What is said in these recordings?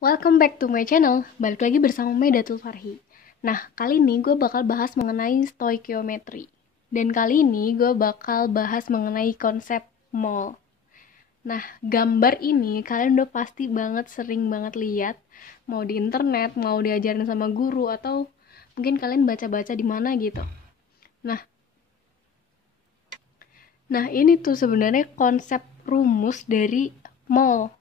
Welcome back to my channel, balik lagi bersama Medatul Farhi. Nah, kali ini gue bakal bahas mengenai stoikiometri. Dan kali ini gue bakal bahas mengenai konsep mol. Nah, gambar ini kalian udah pasti banget sering banget lihat, mau di internet, mau diajarin sama guru, atau mungkin kalian baca-baca di mana gitu. Nah, ini tuh sebenarnya konsep rumus dari mol.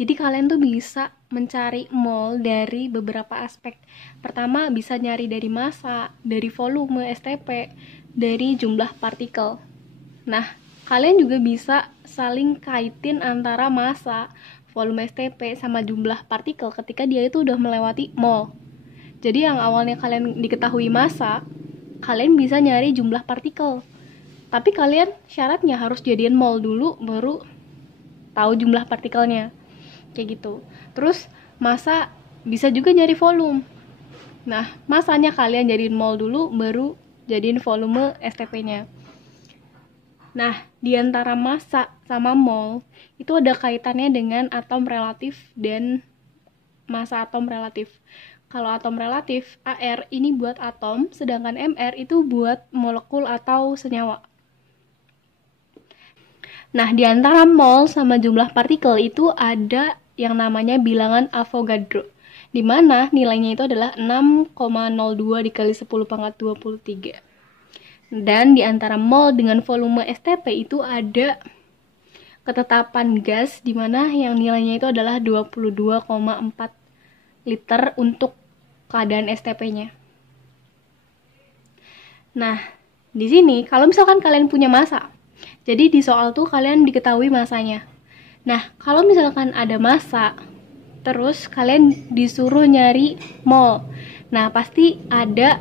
Jadi kalian tuh bisa mencari mol dari beberapa aspek. Pertama, bisa nyari dari massa, dari volume STP, dari jumlah partikel. Nah, kalian juga bisa saling kaitin antara massa, volume STP, sama jumlah partikel ketika dia itu udah melewati mol. Jadi yang awalnya kalian diketahui massa, kalian bisa nyari jumlah partikel. Tapi kalian syaratnya harus jadiin mol dulu, baru tahu jumlah partikelnya. Kayak gitu. Terus massa bisa juga nyari volume. Nah, masanya kalian jadiin mol dulu, baru jadiin volume STP-nya. Nah, di antara massa sama mol itu ada kaitannya dengan atom relatif dan massa atom relatif. Kalau atom relatif, AR ini buat atom, sedangkan MR itu buat molekul atau senyawa. Nah, di antara mol sama jumlah partikel itu ada yang namanya bilangan Avogadro, di mana nilainya itu adalah 6,02 dikali 10 pangkat 23. Dan di antara mol dengan volume STP itu ada ketetapan gas, di mana yang nilainya itu adalah 22,4 liter untuk keadaan STP-nya. Nah, di sini kalau misalkan kalian punya massa, jadi di soal tuh kalian diketahui massanya. Nah, kalau misalkan ada massa, terus kalian disuruh nyari mol. Nah, pasti ada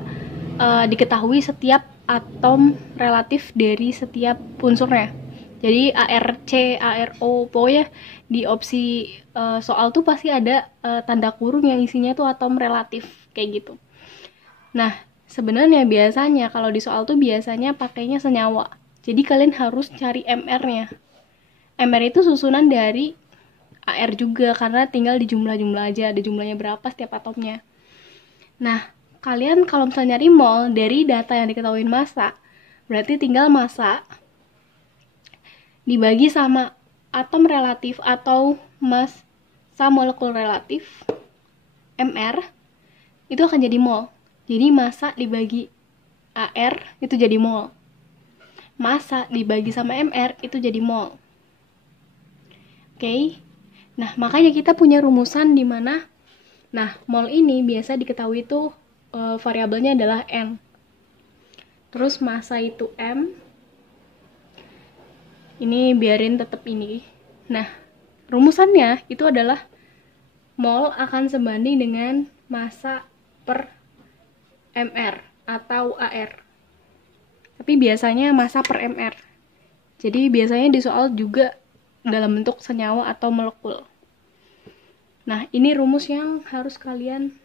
diketahui setiap atom relatif dari setiap unsurnya. Jadi ARC, ARO, pokoknya di opsi soal tuh pasti ada tanda kurung yang isinya tuh atom relatif kayak gitu. Nah, sebenarnya biasanya kalau di soal tuh biasanya pakainya senyawa. Jadi kalian harus cari MR-nya. MR itu susunan dari AR juga, karena tinggal di jumlah-jumlah aja, ada jumlahnya berapa setiap atomnya. Nah, kalian kalau misalnya nyari mol dari data yang diketahui massa, berarti tinggal massa dibagi sama atom relatif atau massa molekul relatif, MR, itu akan jadi mol. Jadi massa dibagi AR itu jadi mol. Massa dibagi sama MR itu jadi mol. Oke. Nah, makanya kita punya rumusan di mana mol ini biasa diketahui itu variabelnya adalah N. Terus massa itu M. Ini biarin tetap ini. Nah, rumusannya itu adalah mol akan sebanding dengan massa per MR atau AR. Tapi biasanya massa per MR. Jadi biasanya di soal juga dalam bentuk senyawa atau molekul. Nah, ini rumus yang harus kalian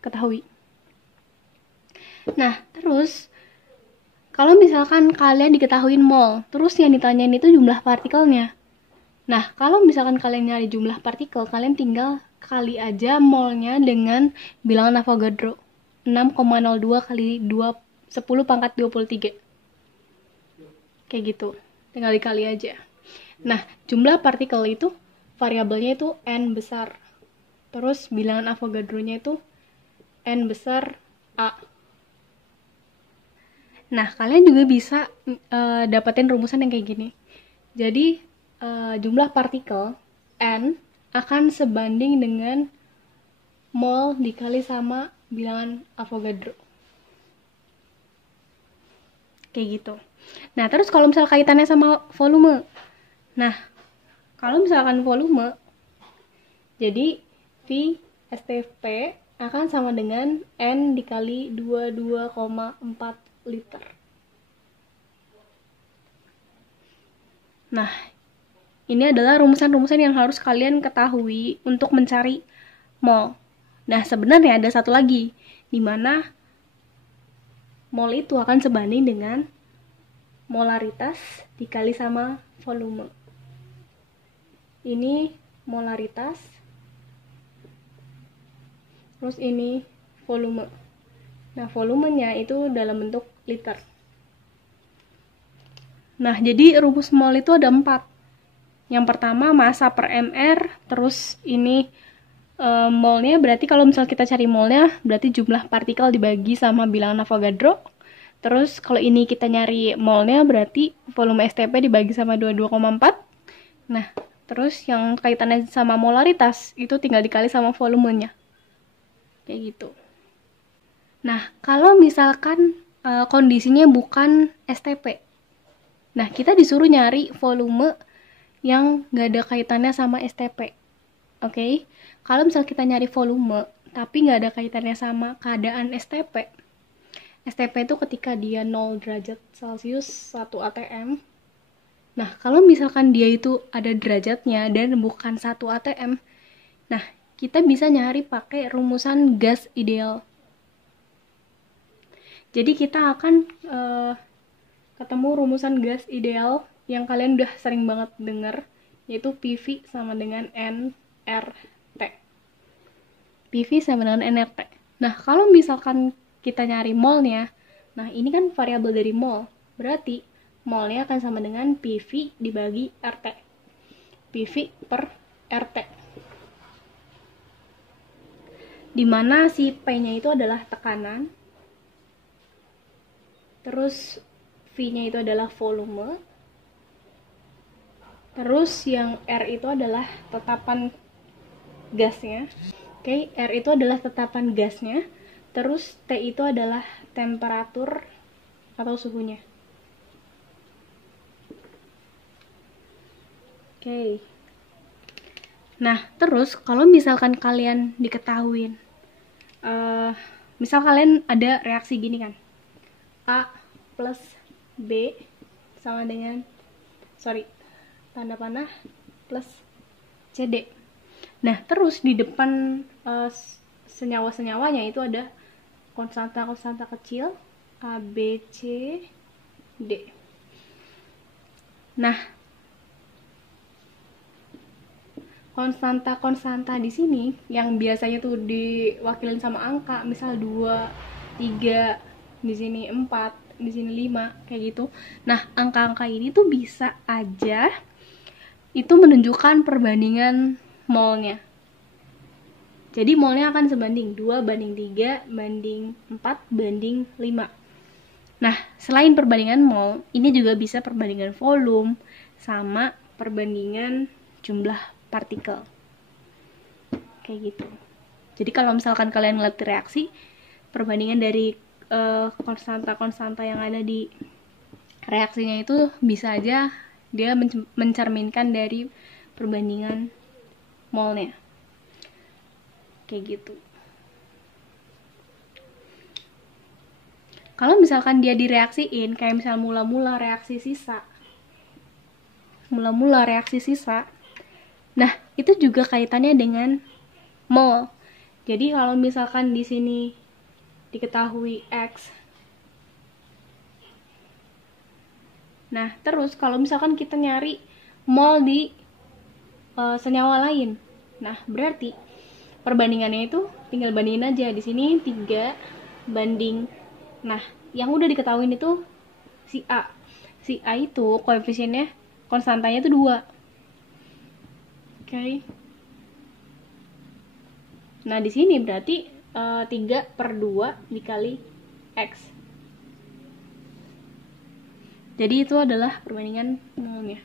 ketahui. Nah, terus kalau misalkan kalian diketahuin mol, terus yang ditanyain itu jumlah partikelnya. Nah, kalau misalkan kalian nyari jumlah partikel, kalian tinggal kali aja molnya dengan bilangan Avogadro. 6,02 kali 10 pangkat 23. Kayak gitu. Tinggal dikali aja. Nah, jumlah partikel itu variabelnya itu N besar. Terus bilangan Avogadro-nya itu N besar A. Nah, kalian juga bisa dapetin rumusan yang kayak gini. Jadi, jumlah partikel N akan sebanding dengan mol dikali sama bilangan Avogadro. Kayak gitu. Nah, terus kalau misal kaitannya sama volume. Nah, kalau misalkan volume, jadi V STP akan sama dengan N dikali 22,4 liter. Nah, ini adalah rumusan-rumusan yang harus kalian ketahui untuk mencari mol. Nah, sebenarnya ada satu lagi, di mana mol itu akan sebanding dengan molaritas dikali sama volume. Ini molaritas, terus ini volume. Nah, volumenya itu dalam bentuk liter. Nah, jadi rumus mol itu ada 4. Yang pertama massa per mr, terus ini molnya berarti kalau misal kita cari molnya berarti jumlah partikel dibagi sama bilangan Avogadro. Terus kalau ini kita nyari molnya berarti volume STP dibagi sama 22,4. Nah, terus yang kaitannya sama molaritas itu tinggal dikali sama volumenya. Kayak gitu. Nah, kalau misalkan kondisinya bukan STP. Nah, kita disuruh nyari volume yang nggak ada kaitannya sama STP. Oke? Kalau misal kita nyari volume, tapi nggak ada kaitannya sama keadaan STP. STP itu ketika dia 0 derajat Celcius 1 atm. Nah, kalau misalkan dia itu ada derajatnya dan bukan 1 atm, nah, kita bisa nyari pakai rumusan gas ideal. Jadi kita akan ketemu rumusan gas ideal yang kalian udah sering banget denger, yaitu PV sama dengan nRT. PV sama dengan nRT. Nah, kalau misalkan kita nyari molnya, nah ini kan variabel dari mol, berarti molnya akan sama dengan PV dibagi RT. PV per RT. Dimana si P-nya itu adalah tekanan, terus V-nya itu adalah volume, terus yang R itu adalah tetapan gasnya. Oke, R itu adalah tetapan gasnya, terus T itu adalah temperatur atau suhunya. Oke. Nah, terus kalau misalkan kalian diketahuin, misal kalian ada reaksi gini kan, A plus B sama dengan, tanda panah plus CD. Nah, terus di depan senyawa-senyawanya itu ada konstanta-konstanta kecil A, B, C, D. Nah, konstanta-konstanta di sini yang biasanya tuh diwakilin sama angka, misal 2, 3, di sini 4, di sini 5, kayak gitu. Nah, angka-angka ini tuh bisa aja itu menunjukkan perbandingan molnya. Jadi molnya akan sebanding 2 banding 3 banding 4 banding 5. Nah, selain perbandingan mol, ini juga bisa perbandingan volume sama perbandingan jumlah partikel. Kayak gitu. Jadi kalau misalkan kalian ngeliat reaksi, perbandingan dari konstanta-konstanta yang ada di reaksinya itu bisa aja dia mencerminkan dari perbandingan molnya. Kayak gitu. Kalau misalkan dia direaksiin, kayak misal mula-mula reaksi sisa. Nah, itu juga kaitannya dengan mol. Jadi kalau misalkan di sini diketahui X. Nah, terus kalau misalkan kita nyari mol di senyawa lain. Nah, berarti perbandingannya itu tinggal bandingin aja. Di sini 3 banding. Nah, yang udah diketahui itu si A. Si A itu koefisiennya, konstantanya itu 2. Oke. Nah, di sini berarti 3/2 dikali X. Jadi itu adalah perbandingan molnya.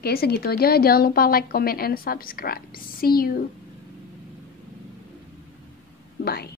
Oke, segitu aja. Jangan lupa like, comment, and subscribe. See you. Bye.